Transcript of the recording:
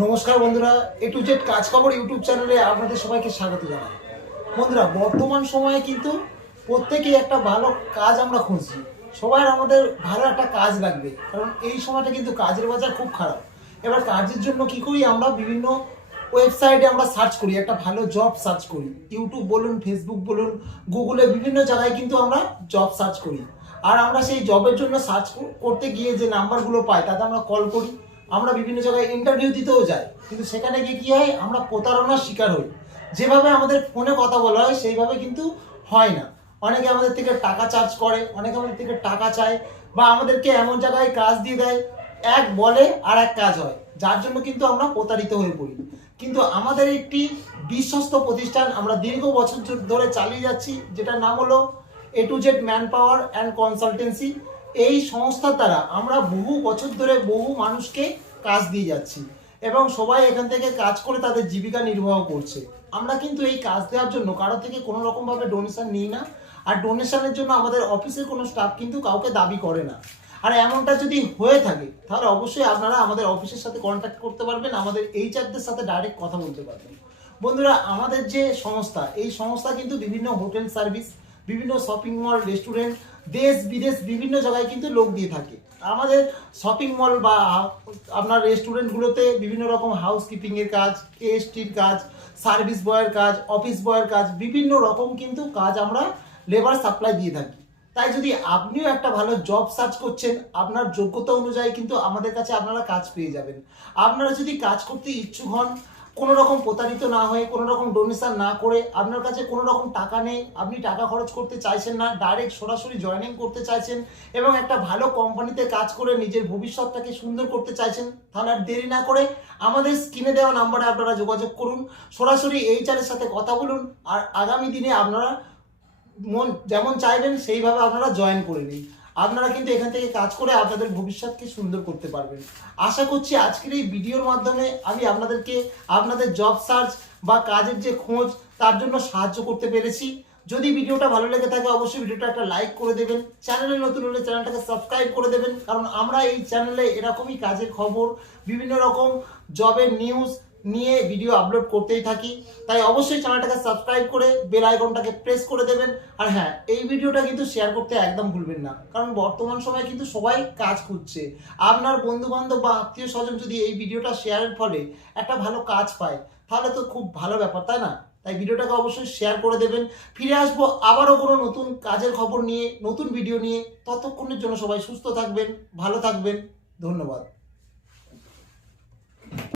নমস্কার বন্ধুরা, এ to Z কাজ খবর ইউটিউব চ্যানেলে আপনাদের সবাইকে স্বাগত জানাই। বন্ধুরা, বর্তমান সময়ে কিন্তু প্রত্যেকেই একটা ভালো কাজ আমরা খুঁজছি। সবার আমাদের ভালো একটা কাজ লাগবে, কারণ এই সময়টা কিন্তু কাজের বাজার খুব খারাপ। এবার কাজের জন্য কি করি, আমরা বিভিন্ন ওয়েবসাইটে আমরা সার্চ করি, একটা ভালো জব সার্চ করি। ইউটিউব বলুন, ফেসবুক বলুন, গুগলে বিভিন্ন জায়গায় কিন্তু আমরা জব সার্চ করি। আর আমরা সেই জবের জন্য সার্চ করতে গিয়ে যে নাম্বারগুলো পাই তাতে আমরা কল করি। আমরা বিভিন্ন জায়গায় ইন্টারভিউ দিতেও যাই, কিন্তু সেখানে গিয়ে কী হয়, আমরা প্রতারণার শিকার হই। যেভাবে আমাদের ফোনে কথা বলা হয় সেইভাবে কিন্তু হয় না। অনেকে আমাদের থেকে টাকা চার্জ করে, অনেকে আমাদের থেকে টাকা চায়, বা আমাদেরকে এমন জায়গায় কাজ দিয়ে দেয়, এক বলে আর এক কাজ হয়, যার জন্য কিন্তু আমরা প্রতারিত হয়ে পড়ি। কিন্তু আমাদের একটি বিশ্বস্ত প্রতিষ্ঠান আমরা দীর্ঘ বছর ধরে চালিয়ে যাচ্ছি, যেটার নাম হলো A to Z manpower and consultancy. এই সংস্থার দ্বারা আমরা বহু বছর ধরে বহু মানুষকে কাজ দিয়ে যাচ্ছি, এবং সবাই এখান থেকে কাজ করে তাদের জীবিকা নির্বাহ করছে। আমরা কিন্তু এই কাজ দেওয়ার জন্য কারো থেকে কোনো রকমভাবে ডোনেশন নিই না, আর ডোনেশনের জন্য আমাদের অফিসের কোনো স্টাফ কিন্তু কাউকে দাবি করে না। আর এমনটা যদি হয়ে থাকে তাহলে অবশ্যই আপনারা আমাদের অফিসের সাথে কন্ট্যাক্ট করতে পারবেন, আমাদের এইচআরদের সাথে ডাইরেক্ট কথা বলতে পারবেন। বন্ধুরা, আমাদের যে সংস্থা, এই সংস্থা কিন্তু বিভিন্ন হোটেল সার্ভিস, বিভিন্ন শপিং মল, রেস্টুরেন্ট, দেশ বিদেশ বিভিন্ন জায়গায় কিন্তু লোক দিয়ে থাকে। আমাদের শপিং মল বা আপনার রেস্টুরেন্টগুলোতে বিভিন্ন রকম হাউসকিপিংয়ের কাজ, এএসটির কাজ, সার্ভিস বয়ের কাজ, অফিস বয়ের কাজ, বিভিন্ন রকম কিন্তু কাজ আমরা লেবার সাপ্লাই দিয়ে থাকি। তাই যদি আপনিও একটা ভালো জব সার্চ করছেন, আপনার যোগ্যতা অনুযায়ী কিন্তু আমাদের কাছে আপনারা কাজ পেয়ে যাবেন। আপনারা যদি কাজ করতে ইচ্ছুক হন, কোনো রকম প্রতারিত না হয়ে, কোনো রকম ডোনেশন না করে, আপনার কাছে কোনো রকম টাকা নেই, আপনি টাকা খরচ করতে চাইছেন না, ডাইরেক্ট সরাসরি জয়েনিং করতে চাইছেন, এবং একটা ভালো কোম্পানিতে কাজ করে নিজের ভবিষ্যৎটাকে সুন্দর করতে চাইছেন, তাহলে আর দেরি না করে আমাদের স্ক্রিনে দেওয়া নাম্বারে আপনারা যোগাযোগ করুন, সরাসরি এইচআরের সাথে কথা বলুন, আর আগামী দিনে আপনারা মন যেমন চাইবেন সেইভাবে আপনারা জয়েন করে নিন। আপনারা কিন্তু এখান থেকে কাজ করে আপনাদের ভবিষ্যৎকে সুন্দর করতে পারবেন। আশা করছি আজকের এই ভিডিওর মাধ্যমে আমি আপনাদেরকে আপনাদের জব সার্চ বা কাজের যে খোঁজ তার জন্য সাহায্য করতে পেরেছি। যদি ভিডিওটা ভালো লেগে থাকে অবশ্যই ভিডিওটা একটা লাইক করে দেবেন, চ্যানেলে নতুন হলে চ্যানেলটাকে সাবস্ক্রাইব করে দেবেন, কারণ আমরা এই চ্যানেলে এরকমই কাজের খবর, বিভিন্ন রকম জবের নিউজ নিয়ে ভিডিও আপলোড করতেই থাকি। তাই অবশ্যই চ্যানেলটাকে সাবস্ক্রাইব করে বেল আইকনটাকে প্রেস করে দেবেন। আর হ্যাঁ, এই ভিডিওটা কিন্তু শেয়ার করতে একদম ভুলবেন না, কারণ বর্তমান সময়ে কিন্তু সবাই কাজ খুঁজছে। আপনার বন্ধু বান্ধব বা আত্মীয় স্বজন যদি এই ভিডিওটা শেয়ারের ফলে একটা ভালো কাজ পায়, তাহলে তো খুব ভালো ব্যাপার, তাই না? তাই ভিডিওটাকে অবশ্যই শেয়ার করে দেবেন। ফিরে আসবো আবারও কোনো নতুন কাজের খবর নিয়ে, নতুন ভিডিও নিয়ে। ততক্ষণের জন্য সবাই সুস্থ থাকবেন, ভালো থাকবেন। ধন্যবাদ।